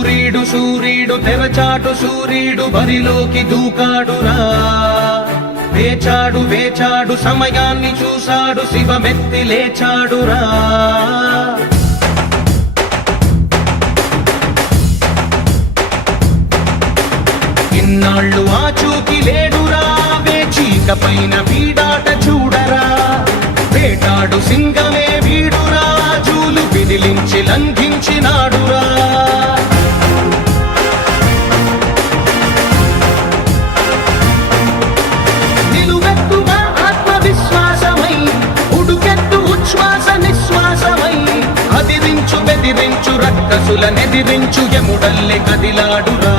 సూర్యుడు తెరచాటు సూర్యుడు బరిలోకి దూకాడురా. వేచాడు సమయాన్ని చూశాడు శివమెత్తి లేచాడురా. ఇన్నాళ్ళు ఆచూకి లేడురా, వేచీక పైన వీడాట చూడరా. వేటాడు సింగమే వీడురా, జూలు విదిలించి లంఘించినాడురా. నిలువెత్తుగా ఆత్మవిశ్వాసమై, ఉడుకెత్తు ఉచ్ఛ్వాస నిశ్వాసమై, అదిరించు బెదిరించు రక్కసుల నెదిరించు యముడల్లె కదిలాడురా.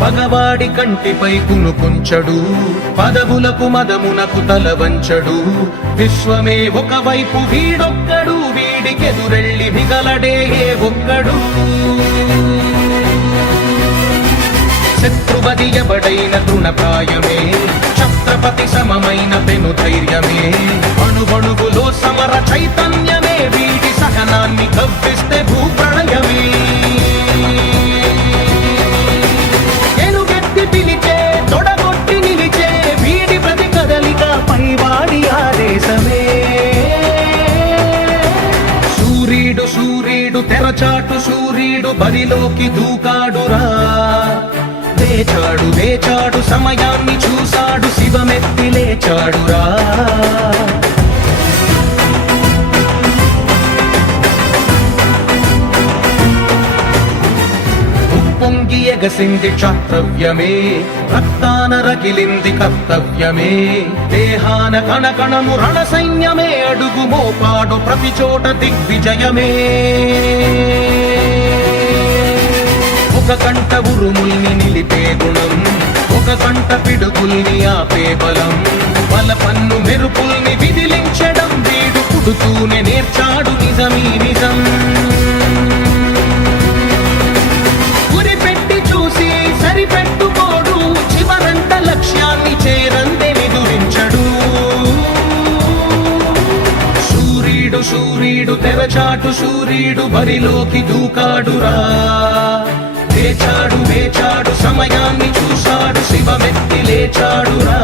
పగవాడి కంటిపై కునుకుంచడు, పదవులకు మదమునకు తల వంచడు. విశ్వమే ఒకవైపు వీడొక్కడు, వీడికెదురెళ్ళి మిగలడే ఏ ఒక్కడు. శత్రువది ఎవడైన తృణప్రాయమే, ఛత్రపతి సమమైన పెను ధైర్యమే. అణువణువులో సమర చైతన్యమే, వీడి సహనాన్ని కవ్విస్తే భూప్రళయమే. పిలిచే తొడగొట్టి నిలిచే వీడి ప్రతి కదలిక పైవాడి ఆదేశమే. సూర్యుడు తెరచాటు సూర్యుడు బరిలోకి దూకాడురా. వేచాడు సమయాన్ని చూశాడు శివమెత్తి లేచాడురా. పొంగి ఎగసింది క్షాత్రవ్యమే, రక్తాన రగిలింది కర్తవ్యమే. దేహాన కణకణము రణ సైన్యమే, అడుగు మోపాడు ప్రతి చోట దిగ్విజయమే. ఒక కంట ఉరుముల్ని నిలిపే గుణం, ఒక కంట పిడుగుల్ని ఆపే బలం. బలపన్ను మెరుపుల్ని విదిలించడం, వీడు పుడుతూనే నేర్చాడు నిజమీ నిజం. సరిపెట్టుకోడు, చివరంత లక్ష్యాన్ని చేరందే నిదురించడు. సూర్యుడు తెరచాటు సూర్యుడు బరిలోకి దూకాడురా. వేచాడు సమయాన్ని చూశాడు శివమెత్తి లేచాడురా.